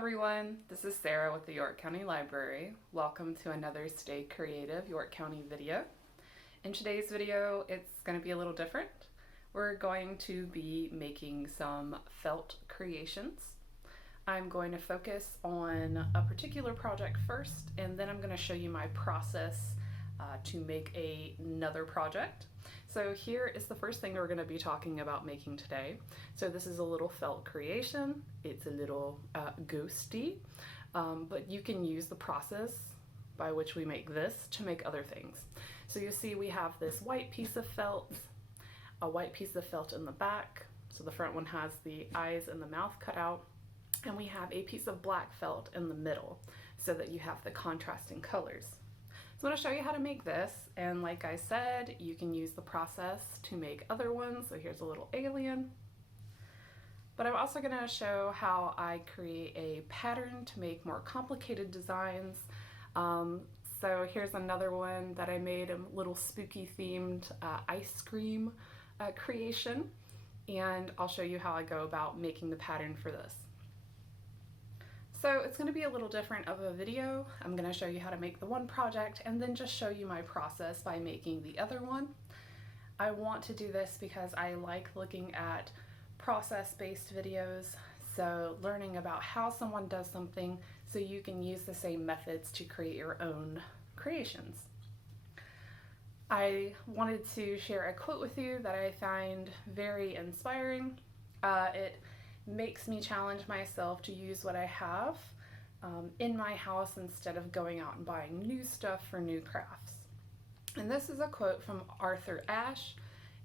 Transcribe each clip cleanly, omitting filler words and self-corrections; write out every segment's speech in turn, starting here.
everyone, this is Sarah with the York County Library. Welcome to another Stay Creative York County video. In today's video, it's going to be a little different. We're going to be making some felt creations. I'm going to focus on a particular project first, and then I'm going to show you my process to make another project. So here is the first thing we're going to be talking about making today. So this is a little felt creation. It's a little ghosty, but you can use the process by which we make this to make other things. So you see we have this white piece of felt, a white piece of felt in the back. So the front one has the eyes and the mouth cut out, and we have a piece of black felt in the middle so that you have the contrasting colors. So I'm going to show you how to make this, and like I said, you can use the process to make other ones. So here's a little alien. But I'm also going to show how I create a pattern to make more complicated designs. So here's another one that I made, a little spooky themed ice cream creation, and I'll show you how I go about making the pattern for this. So it's going to be a little different of a video. I'm going to show you how to make the one project and then just show you my process by making the other one. I want to do this because I like looking at process-based videos, so learning about how someone does something so you can use the same methods to create your own creations. I wanted to share a quote with you that I find very inspiring. It makes me challenge myself to use what I have in my house instead of going out and buying new stuff for new crafts. And this is a quote from Arthur Ashe.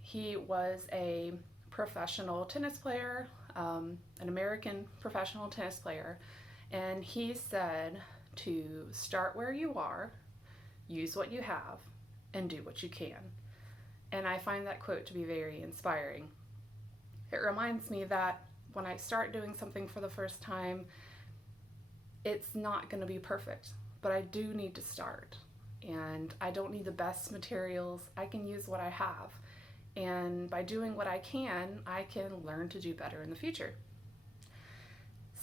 He was a professional tennis player, an American professional tennis player, and he said to start where you are, use what you have, and do what you can. And I find that quote to be very inspiring. It reminds me that when I start doing something for the first time, it's not going to be perfect, but I do need to start. And I don't need the best materials. I can use what I have. And by doing what I can learn to do better in the future.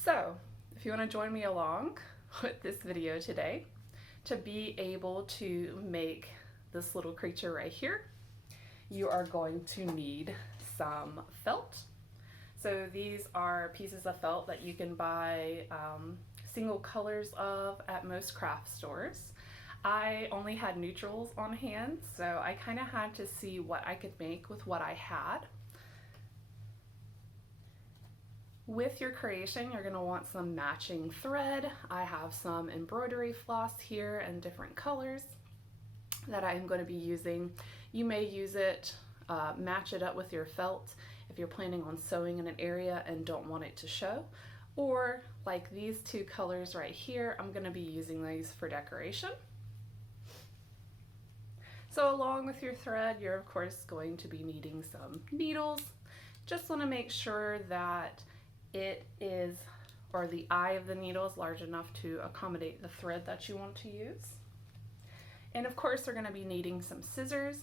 So, if you want to join me along with this video today, to be able to make this little creature right here, you are going to need some felt. So these are pieces of felt that you can buy single colors of at most craft stores. I only had neutrals on hand, so I kind of had to see what I could make with what I had. With your creation, you're going to want some matching thread. I have some embroidery floss here in different colors that I'm going to be using. You may use it, match it up with your felt if you're planning on sewing in an area and don't want it to show, or like these two colors right here, I'm going to be using these for decoration. So along with your thread, you're of course going to be needing some needles. Just want to make sure that it is, or the eye of the needle is large enough to accommodate the thread that you want to use. And of course we're going to be needing some scissors.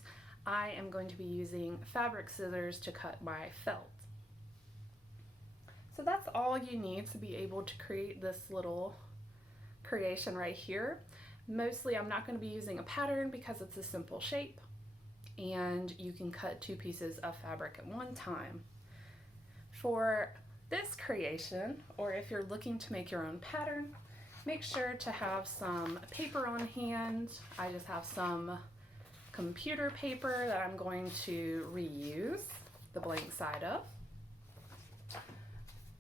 I am going to be using fabric scissors to cut my felt. So that's all you need to be able to create this little creation right here. Mostly I'm not going to be using a pattern because it's a simple shape, and you can cut two pieces of fabric at one time. For this creation, or if you're looking to make your own pattern, make sure to have some paper on hand. I just have some computer paper that I'm going to reuse the blank side of.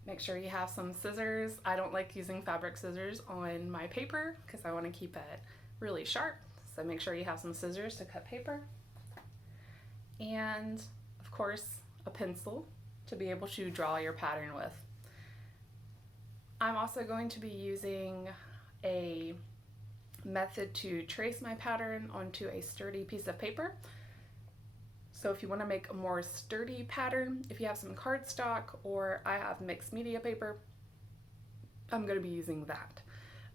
Make sure you have some scissors. I don't like using fabric scissors on my paper because I want to keep it really sharp. So make sure you have some scissors to cut paper. And of course, a pencil to be able to draw your pattern with. I'm also going to be using a method to trace my pattern onto a sturdy piece of paper. So if you want to make a more sturdy pattern, if you have some cardstock or I have mixed media paper, I'm going to be using that.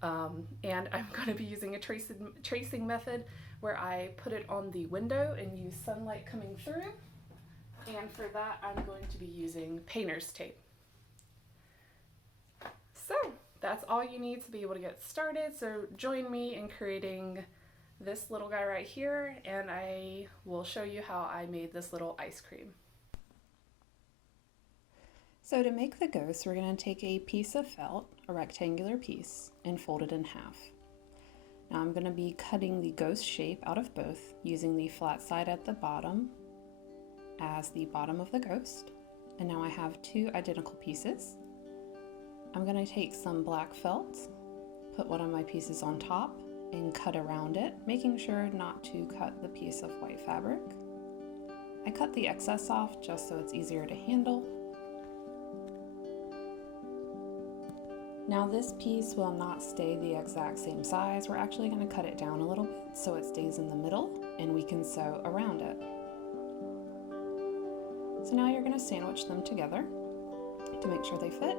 And I'm going to be using a tracing method where I put it on the window and use sunlight coming through. And for that, I'm going to be using painter's tape. So that's all you need to be able to get started. So join me in creating this little guy right here, and I will show you how I made this little ice cream. So to make the ghost, we're going to take a piece of felt, a rectangular piece, and fold it in half. Now I'm going to be cutting the ghost shape out of both, using the flat side at the bottom as the bottom of the ghost. And now I have two identical pieces. I'm going to take some black felt, put one of my pieces on top, and cut around it, making sure not to cut the piece of white fabric. I cut the excess off just so it's easier to handle. Now this piece will not stay the exact same size. We're actually going to cut it down a little bit so it stays in the middle and we can sew around it. So now you're going to sandwich them together to make sure they fit.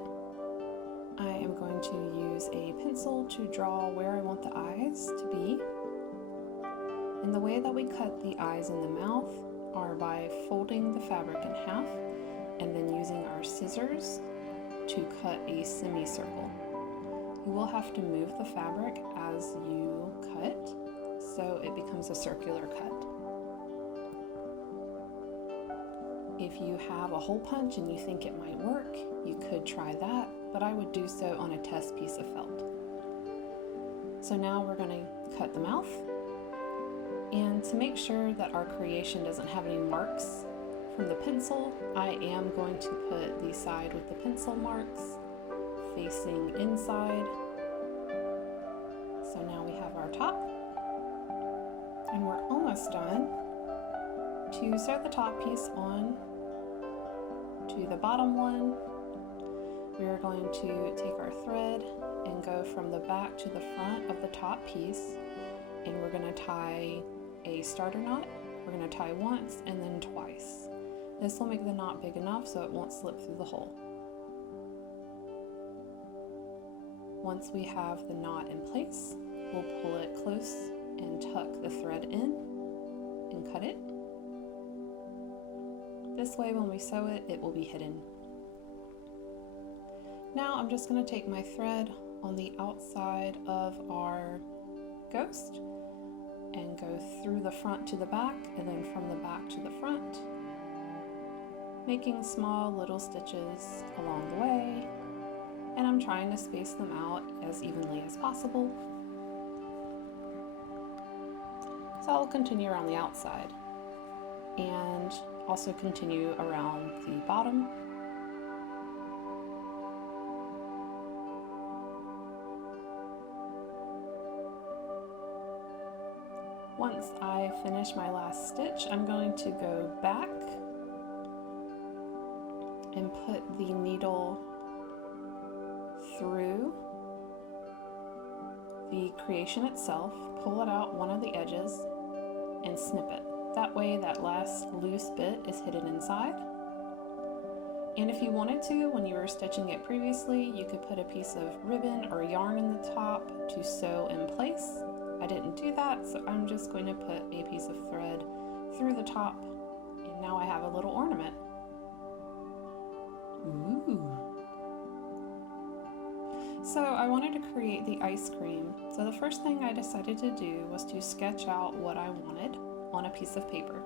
I am going to use a pencil to draw where I want the eyes to be. And the way that we cut the eyes and the mouth are by folding the fabric in half and then using our scissors to cut a semicircle. You will have to move the fabric as you cut, so it becomes a circular cut. If you have a hole punch and you think it might work, you could try that, but I would do so on a test piece of felt. So now we're going to cut the mouth, and to make sure that our creation doesn't have any marks from the pencil, I am going to put the side with the pencil marks facing inside. So now we have our top, and we're almost done. To sew the top piece on to the bottom one, we are going to take our thread and go from the back to the front of the top piece, and we're going to tie a starter knot. We're going to tie once and then twice. This will make the knot big enough so it won't slip through the hole. Once we have the knot in place, we'll pull it close and tuck the thread in and cut it. This way when we sew it, it will be hidden. Now I'm just going to take my thread on the outside of our ghost and go through the front to the back and then from the back to the front, making small little stitches along the way, and I'm trying to space them out as evenly as possible. So I'll continue around the outside and also continue around the bottom. Once I finish my last stitch, I'm going to go back and put the needle through the creation itself, pull it out one of the edges, and snip it. That way that last loose bit is hidden inside. And if you wanted to, when you were stitching it previously, you could put a piece of ribbon or yarn in the top to sew in place. I didn't do that, so I'm just going to put a piece of thread through the top, and now I have a little ornament. Ooh. So I wanted to create the ice cream. So the first thing I decided to do was to sketch out what I wanted on a piece of paper.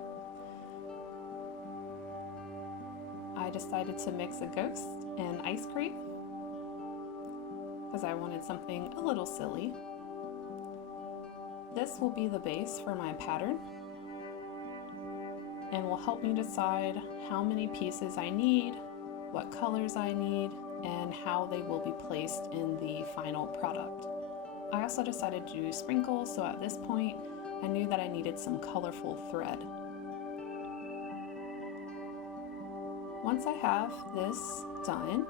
I decided to mix a ghost and ice cream because I wanted something a little silly. This will be the base for my pattern and will help me decide how many pieces I need, what colors I need, and how they will be placed in the final product. I also decided to do sprinkles, so at this point I knew that I needed some colorful thread. Once I have this done,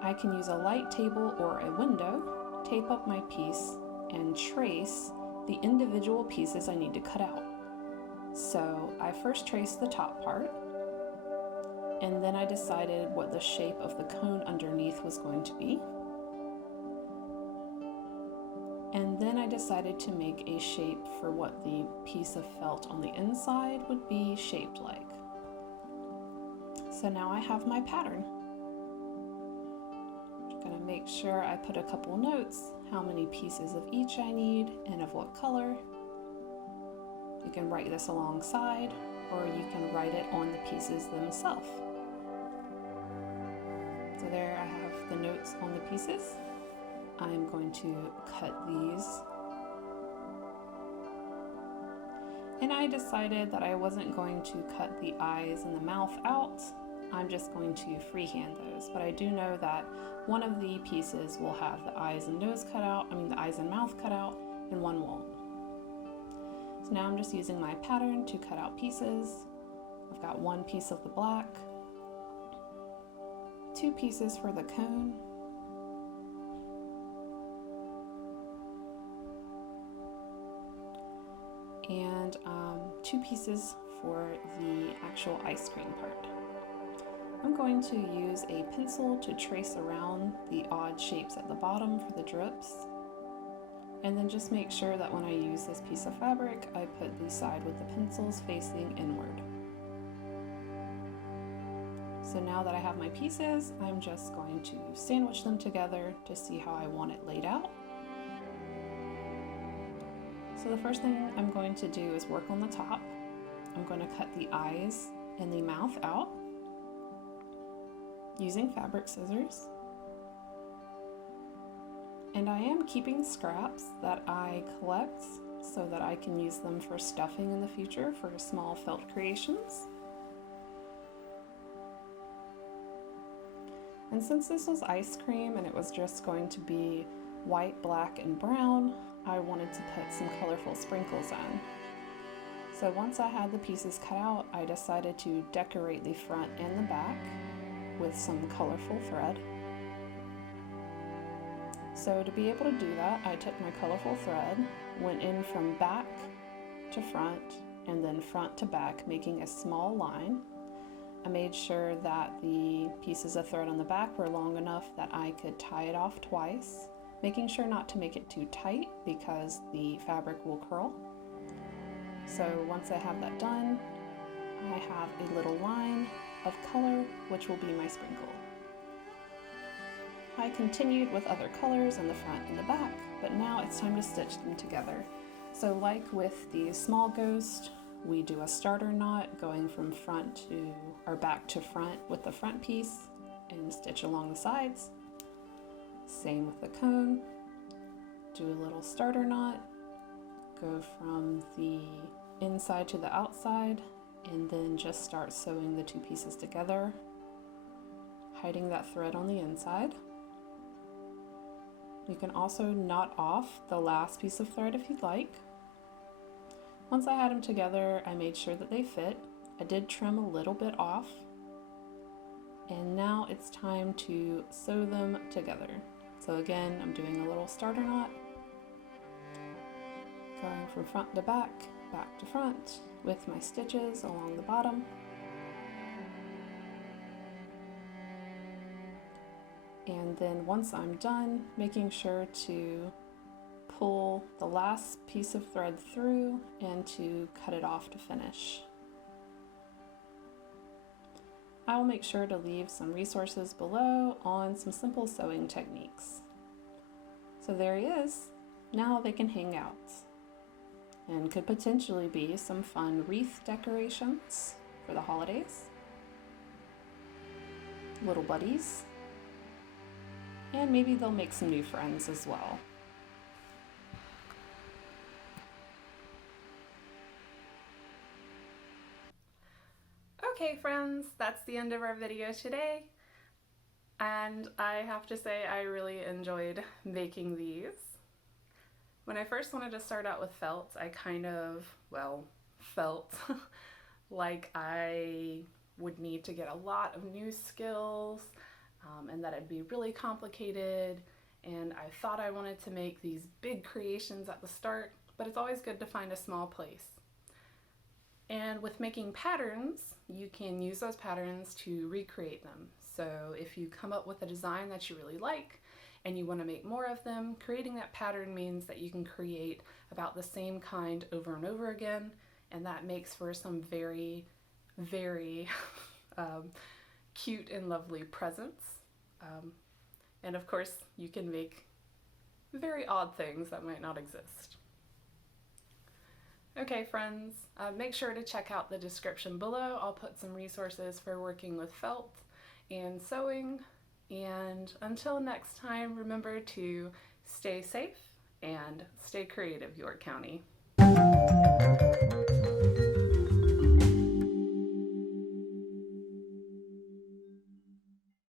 I can use a light table or a window, tape up my piece, and trace the individual pieces I need to cut out. So I first traced the top part, and then I decided what the shape of the cone underneath was going to be. And then I decided to make a shape for what the piece of felt on the inside would be shaped like. So now I have my pattern. I'm going to make sure I put a couple notes, how many pieces of each I need and of what color. You can write this alongside, or you can write it on the pieces themselves. So there I have the notes on the pieces. I'm going to cut these. And I decided that I wasn't going to cut the eyes and the mouth out. I'm just going to freehand those. But I do know that one of the pieces will have the eyes and nose cut out, the eyes and mouth cut out, and one won't. So now I'm just using my pattern to cut out pieces. I've got one piece of the black, 2 pieces for the cone, and 2 pieces for the actual ice cream part. I'm going to use a pencil to trace around the odd shapes at the bottom for the drips. And then just make sure that when I use this piece of fabric, I put the side with the pencils facing inward. So now that I have my pieces, I'm just going to sandwich them together to see how I want it laid out. So the first thing I'm going to do is work on the top. I'm going to cut the eyes and the mouth out using fabric scissors. And I am keeping scraps that I collect so that I can use them for stuffing in the future for small felt creations. And since this was ice cream and it was just going to be white, black, and brown, I wanted to put some colorful sprinkles on. So once I had the pieces cut out, I decided to decorate the front and the back with some colorful thread. So to be able to do that, I took my colorful thread, went in from back to front, and then front to back, making a small line. I made sure that the pieces of thread on the back were long enough that I could tie it off twice, making sure not to make it too tight because the fabric will curl. So once I have that done, I have a little line of color, which will be my sprinkle. I continued with other colors on the front and the back, but now it's time to stitch them together. So like with the small ghost, we do a starter knot going from front to, or back to front with the front piece and stitch along the sides. Same with the cone, do a little starter knot, go from the inside to the outside, and then just start sewing the 2 pieces together, hiding that thread on the inside. You can also knot off the last piece of thread if you'd like. Once I had them together, I made sure that they fit. I did trim a little bit off. And now it's time to sew them together. So again, I'm doing a little starter knot, going from front to back, back to front, with my stitches along the bottom. And then once I'm done, making sure to pull the last piece of thread through and to cut it off to finish. I will make sure to leave some resources below on some simple sewing techniques. So there he is. Now they can hang out and could potentially be some fun wreath decorations for the holidays. Little buddies. And maybe they'll make some new friends as well. Okay friends, that's the end of our video today. And I have to say I really enjoyed making these. When I first wanted to start out with felt, I kind of, felt like I would need to get a lot of new skills and that it'd be really complicated, and I thought I wanted to make these big creations at the start, but it's always good to find a small place. And with making patterns, you can use those patterns to recreate them. So if you come up with a design that you really like and you want to make more of them, creating that pattern means that you can create about the same kind over and over again, and that makes for some very, very cute and lovely presents. And of course, you can make very odd things that might not exist. Okay, friends, make sure to check out the description below. I'll put some resources for working with felt and sewing. And until next time, remember to stay safe and stay creative, York County.